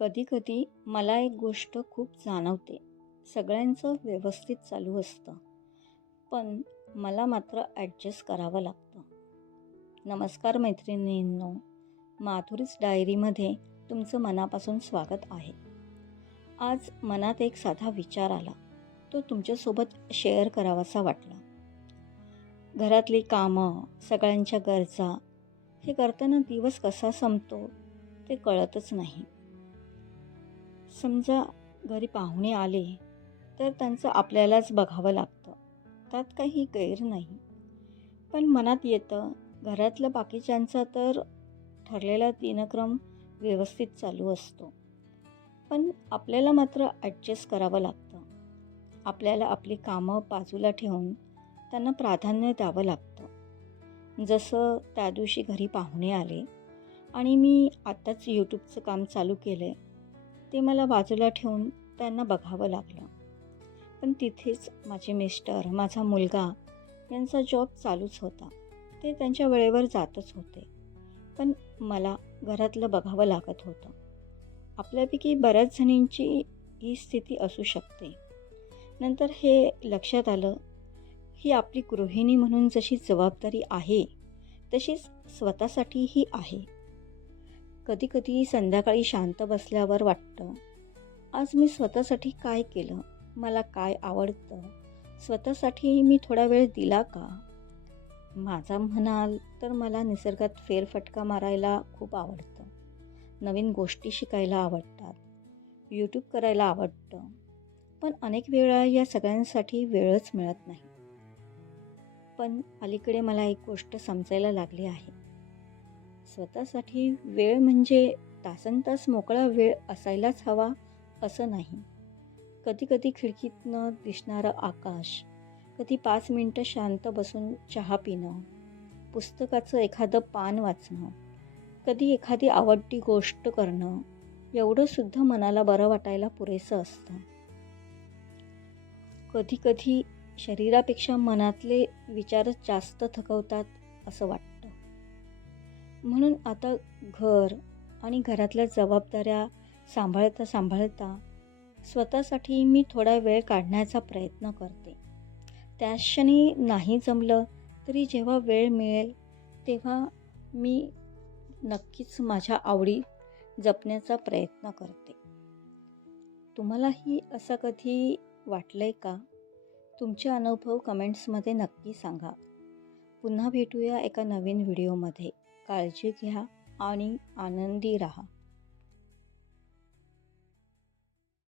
कधी-कधी मला एक गोष्ट खूप जाणवते. सगळ्यांचं व्यवस्थित चालू असतं, पण मला मात्र ॲडजस्ट करावं लागतं. नमस्कार मैत्रिणींनो, माधुरीज डायरीमध्ये तुमचं मनापासून स्वागत आहे. आज मनात एक साधा विचार आला, तो तुमच्यासोबत शेअर करावासा वाटला. घरातली कामं, सगळ्यांच्या गरजा, हे करताना दिवस कसा संपतो ते कळतच नाही. समजा घरी पाहुणे आले तर त्यांचं आपल्यालाच बघावं लागतं, त्यात काही गैर नाही. पण मनात येतं घरातल्या बाकीच्यांचा तर ठरलेला दिनक्रम व्यवस्थित चालू असतो, पण आपल्याला मात्र ॲडजस्ट करावं लागतं. आपल्याला आपली कामं बाजूला ठेवून त्यांना प्राधान्य द्यावं लागतं. जसं त्या दिवशी घरी पाहुणे आले आणि मी आत्ताच यूट्यूबचं काम चालू केलं आहे, ते मला बाजूला ठेवून त्यांना बघावं लागलं. पण तिथेच माझे मिस्टर, माझा मुलगा यांचा जॉब चालूच होता. ते त्यांच्या वेळेवर जातच होते, पण मला घरातलं बघावं लागत होतं. आपल्यापैकी बऱ्याच जणींची ही स्थिती असू शकते. नंतर हे लक्षात आलं, ही आपली गृहिणी म्हणून जशी जबाबदारी आहे, तशीच स्वतःसाठीही आहे. कधी-कधी संध्याकाळी शांत बसल्यावर वाटतं, आज मी स्वतःसाठी काय केलं? मला काय आवडतं? स्वतःसाठी मी थोडा वेळ दिला का? माझा म्हणाल तर मला निसर्गात फेरफटका मारायला खूप आवडतं. नवीन गोष्टी शिकायला आवडतात. यूट्यूब करायला आवडतं. पण अनेक वेळा या सगळ्यांसाठी वेळच मिळत नाही. पण अलीकडे मला एक गोष्ट समजायला लागली आहे. स्वतःसाठी वेळ म्हणजे तासनतास मोकळा वेळ असायलाच हवा असं नाही. कधी-कधी खिडकीतनं दिसणारं आकाश, कधी 5 मिनटं शांत बसून चहा पिणं, पुस्तकाचं एखादं पान वाचणं, कधी एखादी आवडती गोष्ट करणं, एवढंसुद्धा मनाला बरं वाटायला पुरेसं असतं. कधी-कधी शरीरापेक्षा मनातले विचारच जास्त थकवतात असं वाटतं. म्हणून आता घर आणि घरातल्या जबाबदाऱ्या सांभाळता सांभाळता स्वतःसाठी मी थोडा वेळ काढण्याचा प्रयत्न करते. त्या क्षणी नाही जमलं तरी जेव्हा वेळ मिळेल तेव्हा मी नक्कीच माझ्या आवडी जपण्याचा प्रयत्न करते. तुम्हालाही असं कधी वाटलंय का? तुमचे अनुभव कमेंट्समध्ये नक्की सांगा. पुन्हा भेटूया एका नवीन व्हिडिओमध्ये. काळजी घ्या आणि आनंदी राहा.